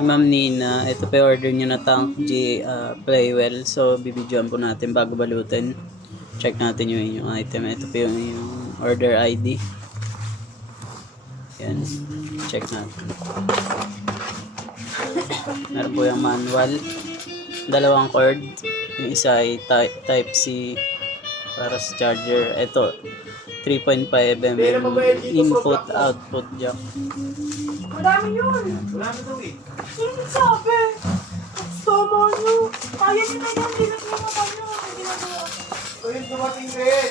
Ma'am Nina, ito pa yung order nyo na Tank G Playwell. So, bibidyoan po natin bago balutin. Check natin yung inyong item. Ito pa yung order ID. Yan. Check natin. Meron po yung manual. Dalawang cord. Yung isa ay type C para sa charger. Ito, 3.5 mm input output jack. Madami yun. Marami daw eh. Sino sabi? Tama nyo. Kaya nyo na yan. Dilat nyo na kayo. May ginagawa. Ito yung dumating rin.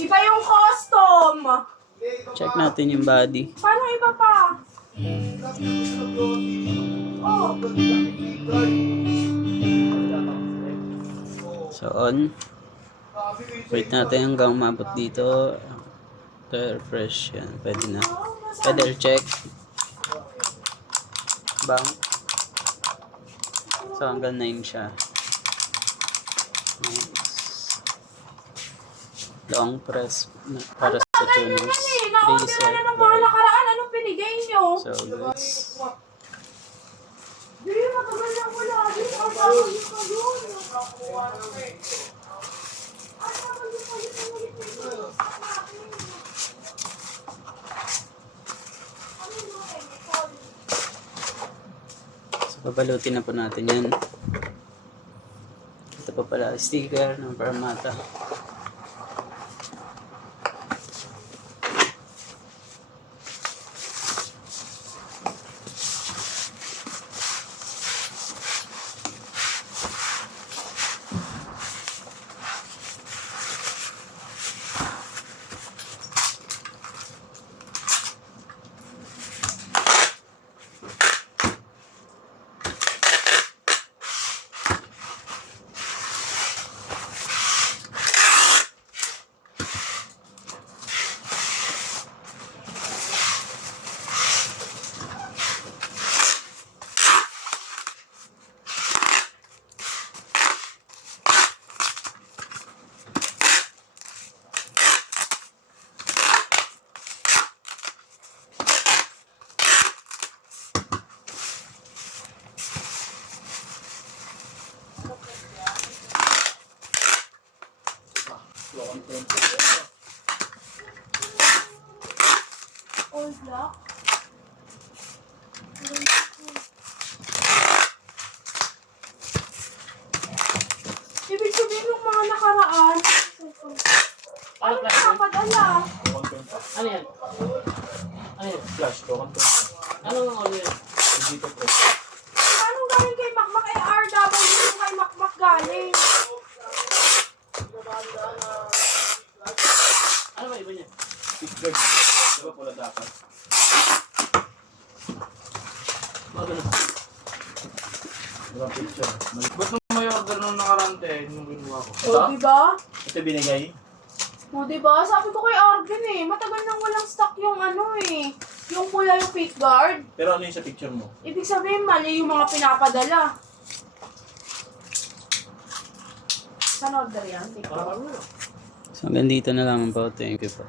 Iba yung custom. Check natin yung body. Paano iba pa? Oh. So on. Wait natin hanggang umabot dito. Refresh yan. Pwede na. Pedal check. Bang. So hanggang 9 siya. Nice. Long press para sa tuners. Na-order na ng mga nakaraan. Anong pinigay nyo? So guys. Di, matagal lang wala. Di, ang tawag nyo pa yun. Ang tawag nyo pa yun. So babalutin na po natin yan. Ito pa pala sticker ng Parmata. Old block. Ibig sabihin ng mga nakaraan. Ano nakapadala? Ano yan? Ano yan? Flash, token to. Ano nga ulo yan? Dito po. Anong galing kay Makmak? RW yung kay Makmak galing. Ano ba iba niya? Pittsburgh. Diba pula dapat? Mga ganun. Diba picture? Ba't nung may order nung nakarante, nung ginawa ko? O, diba? Ito binigay? O, diba? Sabi ko kay Arvin eh. Matagal nang walang stock yung ano eh. Yung pula yung feet guard. Pero ano yung sa picture mo? Ibig sabihin, mali yung mga pinapadala. Saan order yan? TikTok? So hanggang dito na lang po. Thank you po.